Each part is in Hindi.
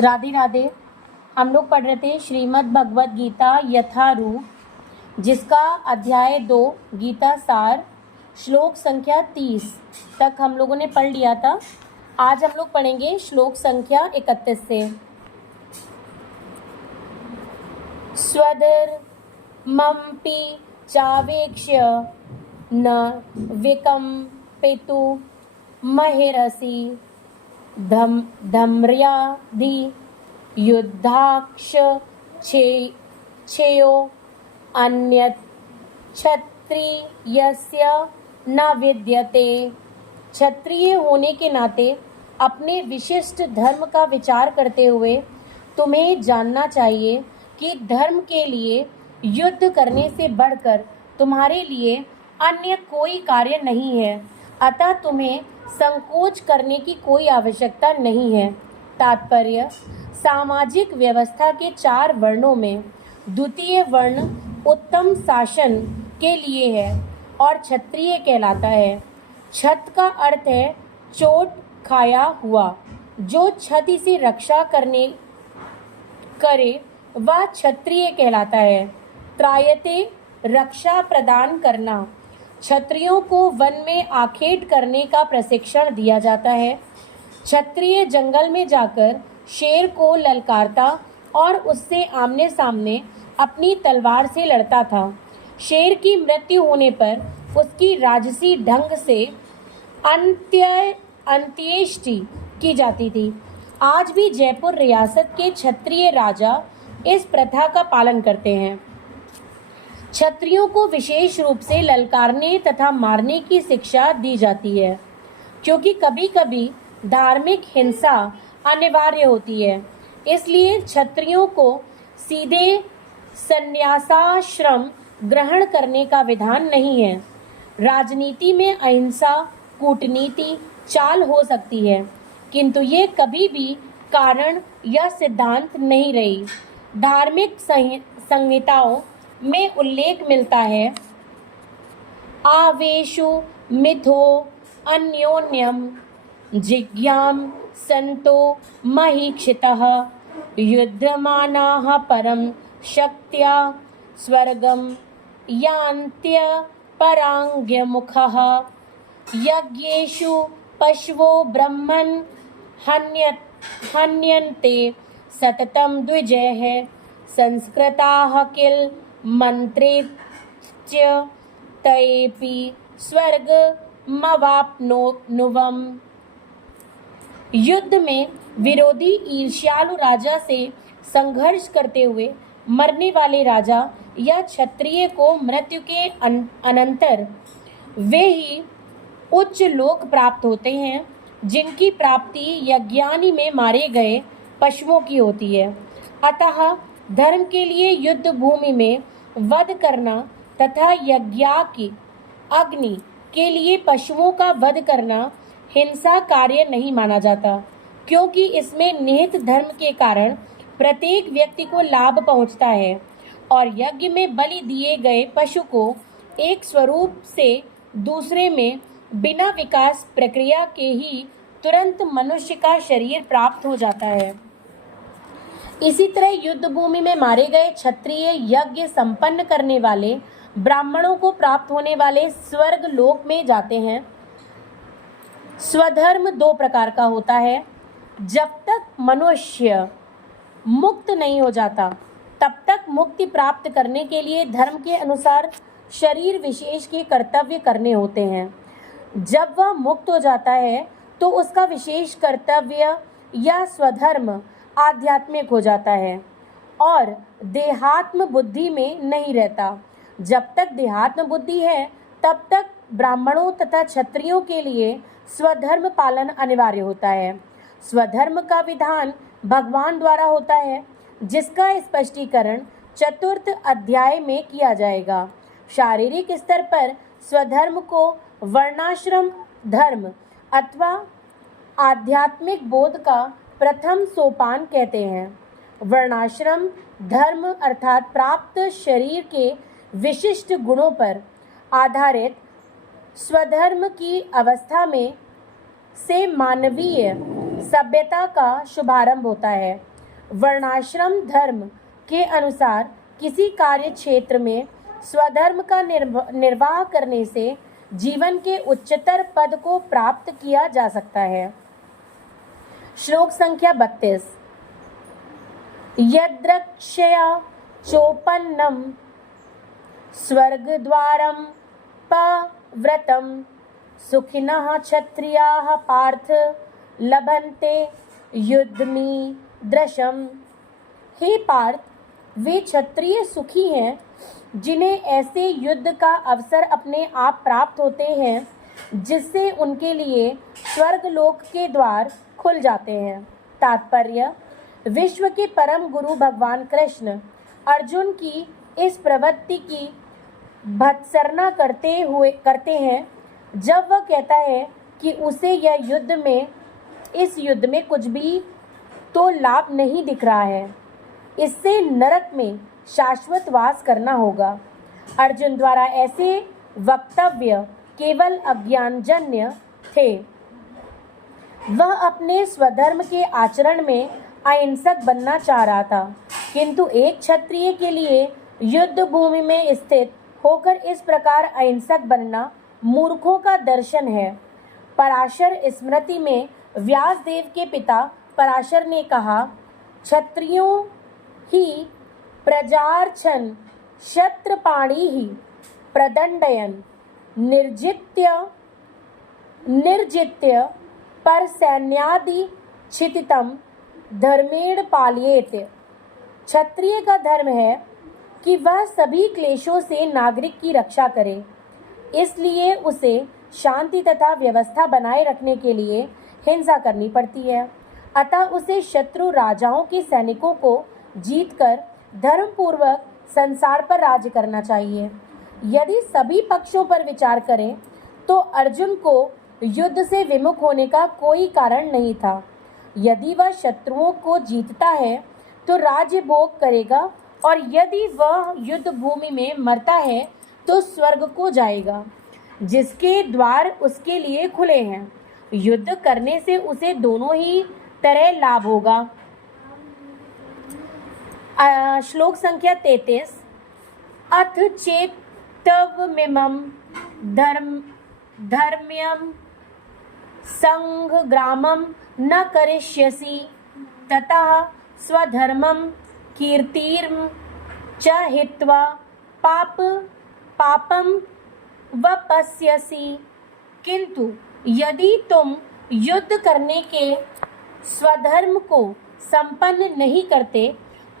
राधे राधे। हम लोग पढ़ रहे थे श्रीमद् भगवद गीता यथारूप, जिसका अध्याय 2 गीता सार श्लोक संख्या 30 तक हम लोगों ने पढ़ लिया था। आज हम लोग पढ़ेंगे श्लोक संख्या 31 से। स्वधर्ममपि चावेक्ष्य न विकम्पितु महिरसि धम्र्याधि युद्धाक्षेयो अन्यत् क्षत्रियस्य न विद्यते। क्षत्रिय होने के नाते अपने विशिष्ट धर्म का विचार करते हुए तुम्हें जानना चाहिए कि धर्म के लिए युद्ध करने से बढ़कर तुम्हारे लिए अन्य कोई कार्य नहीं है, अतः तुम्हें संकोच करने की कोई आवश्यकता नहीं है। तात्पर्य: सामाजिक व्यवस्था के 4 वर्णों में द्वितीय वर्ण उत्तम शासन के लिए है और क्षत्रिय कहलाता है। छत का अर्थ है चोट खाया हुआ। जो छति से रक्षा करे वह क्षत्रिय कहलाता है। त्रायते रक्षा प्रदान करना। क्षत्रियों को वन में आखेट करने का प्रशिक्षण दिया जाता है। क्षत्रिय जंगल में जाकर शेर को ललकारता और उससे आमने सामने अपनी तलवार से लड़ता था। शेर की मृत्यु होने पर उसकी राजसी ढंग से अंत्येष्टि की जाती थी। आज भी जयपुर रियासत के क्षत्रिय राजा इस प्रथा का पालन करते हैं। क्षत्रियों को विशेष रूप से ललकारने तथा मारने की शिक्षा दी जाती है, क्योंकि कभी-कभी धार्मिक हिंसा अनिवार्य होती है। इसलिए क्षत्रियों को सीधे संन्यासाश्रम ग्रहण करने का विधान नहीं है। राजनीति में अहिंसा कूटनीति चाल हो सकती है, किंतु ये कभी भी कारण या सिद्धांत नहीं रही। धार्मिक संहिताओं में उल्लेख मिलता है, आवेशु मिथो अन्योन्यम जिज्ञाम संतो महीक्षितः युद्धमानाः परम शक्त्या स्वर्गम यान्त्य परांग्यमुखः यज्ञेषु पशवो ब्रह्मन् हन्यन्ते सततं द्विजयः संस्कृताः किल मंत्रेच्च तयेपि स्वर्गमवाप्नुवम्। युद्ध में विरोधी ईर्ष्यालु राजा से संघर्ष करते हुए मरने वाले राजा या क्षत्रिय को मृत्यु के अनंतर वे ही उच्च लोक प्राप्त होते हैं, जिनकी प्राप्ति यज्ञानि में मारे गए पशुओं की होती है। अतः धर्म के लिए युद्ध भूमि में वध करना तथा यज्ञाकी अग्नि के लिए पशुओं का वध करना हिंसा कार्य नहीं माना जाता, क्योंकि इसमें निहित धर्म के कारण प्रत्येक व्यक्ति को लाभ पहुंचता है और यज्ञ में बलि दिए गए पशु को एक स्वरूप से दूसरे में बिना विकास प्रक्रिया के ही तुरंत मनुष्य का शरीर प्राप्त हो जाता है। इसी तरह युद्ध भूमि में मारे गए क्षत्रिय यज्ञ संपन्न करने वाले ब्राह्मणों को प्राप्त होने वाले स्वर्ग लोक में जाते हैं। स्वधर्म 2 प्रकार का होता है। जब तक मनुष्य मुक्त नहीं हो जाता, तब तक मुक्ति प्राप्त करने के लिए धर्म के अनुसार शरीर विशेष के कर्तव्य करने होते हैं। जब वह मुक्त हो जाता है तो उसका विशेष कर्तव्य या स्वधर्म आध्यात्मिक हो जाता है और देहात्म बुद्धि में नहीं रहता। जब तक देहात्म बुद्धि है, तब तक ब्राह्मणों तथा क्षत्रियों के लिए स्वधर्म पालन अनिवार्य होता है। स्वधर्म का विधान भगवान द्वारा होता है, जिसका स्पष्टीकरण 4th अध्याय में किया जाएगा। शारीरिक स्तर पर स्वधर्म को वर्णाश्रम धर्म अथवा आध्यात्मिक बोध का प्रथम सोपान कहते हैं। वर्णाश्रम धर्म अर्थात प्राप्त शरीर के विशिष्ट गुणों पर आधारित स्वधर्म की अवस्था में से मानवीय सभ्यता का शुभारंभ होता है। वर्णाश्रम धर्म के अनुसार किसी कार्य क्षेत्र में स्वधर्म का निर्वाह करने से जीवन के उच्चतर पद को प्राप्त किया जा सकता है। श्लोक संख्या 32। यद्रक्षया चोपन्नम स्वर्गद्वारम पव्रतम सुखिनः क्षत्रियाः पार्थ लभन्ते युद्धमीदृशम्। हे पार्थ, वे क्षत्रिय सुखी हैं जिन्हें ऐसे युद्ध का अवसर अपने आप प्राप्त होते हैं जिससे उनके लिए स्वर्गलोक के द्वार खुल जाते हैं। तात्पर्य: विश्व के परम गुरु भगवान कृष्ण अर्जुन की इस प्रवृत्ति की भत्सना करते हैं जब वह कहता है कि उसे इस युद्ध में कुछ भी तो लाभ नहीं दिख रहा है, इससे नरक में शाश्वत वास करना होगा। अर्जुन द्वारा ऐसे वक्तव्य केवल अज्ञानजन्य थे। वह अपने स्वधर्म के आचरण में अहिंसक बनना चाह रहा था, किंतु एक क्षत्रिय के लिए युद्ध भूमि में स्थित होकर इस प्रकार अहिंसक बनना मूर्खों का दर्शन है। पराशर स्मृति में व्यासदेव के पिता पराशर ने कहा, क्षत्रियों ही प्रजार्चन क्षत्रपाणि ही प्रदंडयन निर्जित्य पर सैन्यादि क्षितितम धर्मेण पालयेत। क्षत्रिय का धर्म है कि वह सभी क्लेशों से नागरिक की रक्षा करे, इसलिए उसे शांति तथा व्यवस्था बनाए रखने के लिए हिंसा करनी पड़ती है। अतः उसे शत्रु राजाओं के सैनिकों को जीतकर धर्मपूर्वक संसार पर राज्य करना चाहिए। यदि सभी पक्षों पर विचार करें तो अर्जुन को युद्ध से विमुख होने का कोई कारण नहीं था। यदि वह शत्रुओं को जीतता है तो राज्य भोग करेगा, और यदि वह युद्ध भूमि में मरता है तो स्वर्ग को जाएगा, जिसके द्वार उसके लिए खुले हैं। युद्ध करने से उसे दोनों ही तरह लाभ होगा। श्लोक संख्या 33। अथ चेत्तवमिमं धर्म्यं संग्रामं न करिष्यसि ततः स्वधर्मं कीर्तिं च हित्वा पापं वपस्यसि। किंतु यदि तुम युद्ध करने के स्वधर्म को संपन्न नहीं करते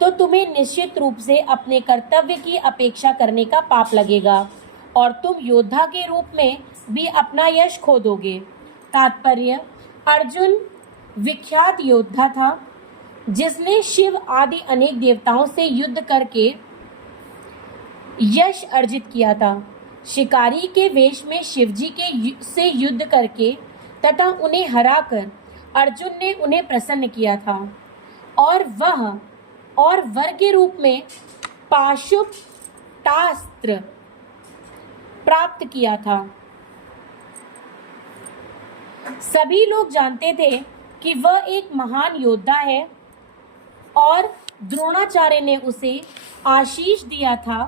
तो तुम्हें निश्चित रूप से अपने कर्तव्य की अपेक्षा करने का पाप लगेगा और तुम योद्धा के रूप में भी अपना यश खो दोगे। तात्पर्य: अर्जुन विख्यात योद्धा था जिसने शिव आदि अनेक देवताओं से युद्ध करके यश अर्जित किया था। शिकारी के वेश में शिवजी से युद्ध करके तथा उन्हें हराकर अर्जुन ने उन्हें प्रसन्न किया था और वर के रूप में पाशुपतास्त्र प्राप्त किया था। सभी लोग जानते थे कि वह एक महान योद्धा है और द्रोणाचार्य ने उसे आशीष दिया था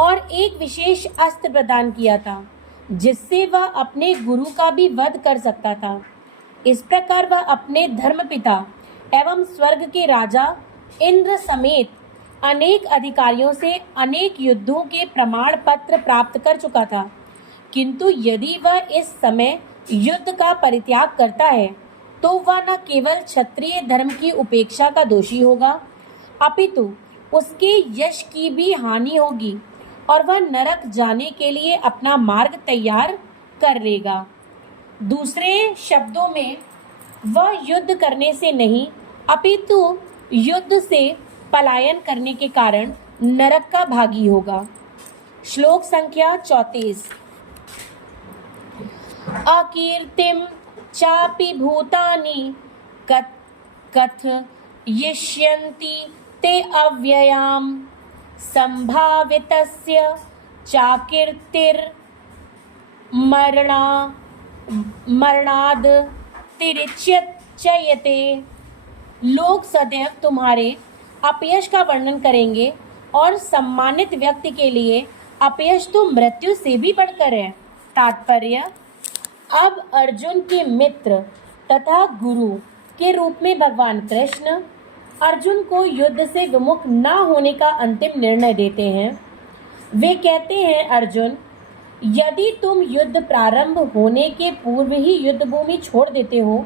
और एक विशेष अस्त्र प्रदान किया था जिससे वह अपने गुरु का भी वध कर सकता था। इस प्रकार वह अपने धर्मपिता एवं स्वर्ग के राजा इंद्र समेत अनेक अधिकारियों से अनेक युद्धों के प्रमाण पत्र प्राप्त कर चुका था। किंतु यदि वह इस समय युद्ध का परित्याग करता है तो वह न केवल क्षत्रिय धर्म की उपेक्षा का दोषी होगा, अपितु उसके यश की भी हानि होगी और वह नरक जाने के लिए अपना मार्ग तैयार कर लेगा। दूसरे शब्दों में, वह युद्ध करने से नहीं अपितु युद्ध से पलायन करने के कारण नरक का भागी होगा। श्लोक संख्या 34। अकीर्तिम चापि भूतानि कथयिष्यन्ति ते अव्ययां संभावितस्य चाकीर्तिर्मरणाद् तिरिच्यते। लोग सदैव तुम्हारे अपयश का वर्णन करेंगे और सम्मानित व्यक्ति के लिए अपयश तो मृत्यु से भी बढ़कर है। तात्पर्य, अब अर्जुन के मित्र तथा गुरु के रूप में भगवान कृष्ण अर्जुन को युद्ध से विमुख न होने का अंतिम निर्णय देते हैं। वे कहते हैं, अर्जुन, यदि तुम युद्ध प्रारंभ होने के पूर्व ही युद्ध भूमि छोड़ देते हो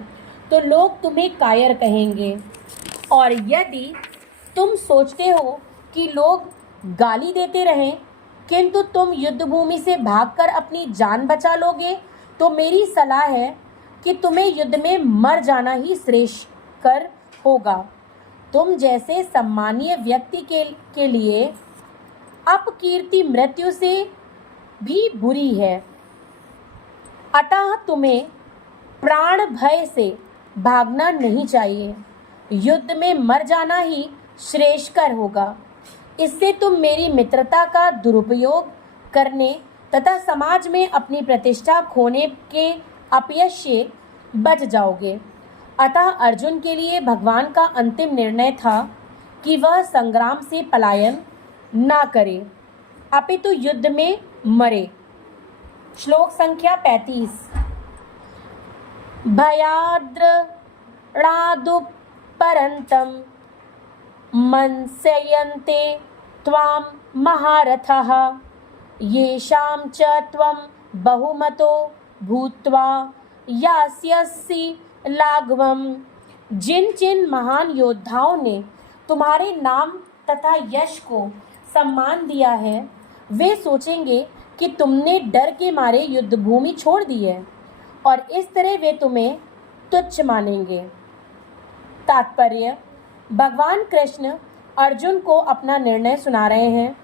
तो लोग तुम्हें कायर कहेंगे, और यदि तुम सोचते हो कि लोग गाली देते रहें किंतु तुम युद्ध भूमि से भागकर अपनी जान बचा लोगे, तो मेरी सलाह है कि तुम्हें युद्ध में मर जाना ही श्रेयस्कर होगा। तुम जैसे सम्मानीय व्यक्ति के लिए अपकीर्ति मृत्यु से भी बुरी है। अतः तुम्हें प्राण भय से भागना नहीं चाहिए, युद्ध में मर जाना ही श्रेयस्कर होगा। इससे तुम मेरी मित्रता का दुरुपयोग करने तथा समाज में अपनी प्रतिष्ठा खोने के अपयश से बच जाओगे। अतः अर्जुन के लिए भगवान का अंतिम निर्णय था कि वह संग्राम से पलायन ना करे, अपितु युद्ध में मरे। श्लोक संख्या 35। भयाद्रणादुपरन्तं मंस्यन्ते त्वां महारथः, येषां च त्वं बहुमतो भूत्वा यास्यसि लाघवम्। जिन जिन महान योद्धाओं ने तुम्हारे नाम तथा यश को सम्मान दिया है, वे सोचेंगे कि तुमने डर के मारे युद्ध भूमि छोड़ दी है और इस तरह वे तुम्हें तुच्छ मानेंगे। तात्पर्य, भगवान कृष्ण अर्जुन को अपना निर्णय सुना रहे हैं।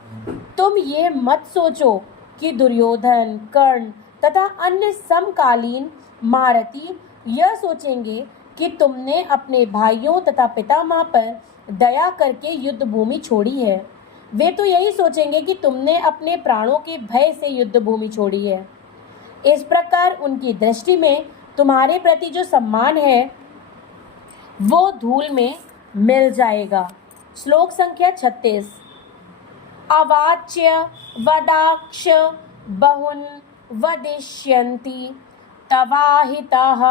तुम ये मत सोचो कि दुर्योधन, कर्ण तथा अन्य समकालीन महारथी यह सोचेंगे कि तुमने अपने भाइयों तथा पितामह पर दया करके युद्ध भूमि छोड़ी है। वे तो यही सोचेंगे कि तुमने अपने प्राणों के भय से युद्ध भूमि छोड़ी है। इस प्रकार उनकी दृष्टि में तुम्हारे प्रति जो सम्मान है वो धूल में मिल जाएगा। श्लोक संख्या 36। अवाच्य वदाक्ष बहुन वदिष्यन्ति तवाहिताः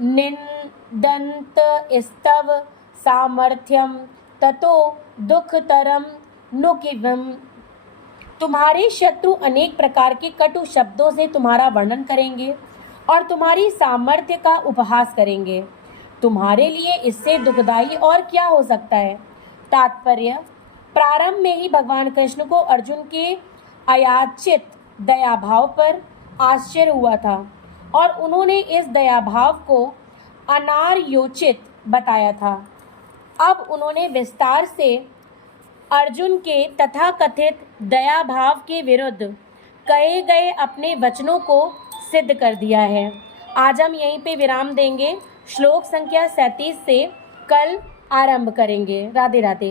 निन्दन्त स्तव सामर्थ्यम ततो दुःखतरम नुकिवम। तुम्हारे शत्रु अनेक प्रकार के कटु शब्दों से तुम्हारा वर्णन करेंगे और तुम्हारी सामर्थ्य का उपहास करेंगे। तुम्हारे लिए इससे दुखदायी और क्या हो सकता है। तात्पर्य, प्रारंभ में ही भगवान कृष्ण को अर्जुन के अयाचित दयाभाव पर आश्चर्य हुआ था और उन्होंने इस दयाभाव को अनार्योचित बताया था। अब उन्होंने विस्तार से अर्जुन के तथाकथित दयाभाव के विरुद्ध कहे गए अपने वचनों को सिद्ध कर दिया है। आज हम यहीं पे विराम देंगे। श्लोक संख्या 37 से कल आरंभ करेंगे। राधे राधे।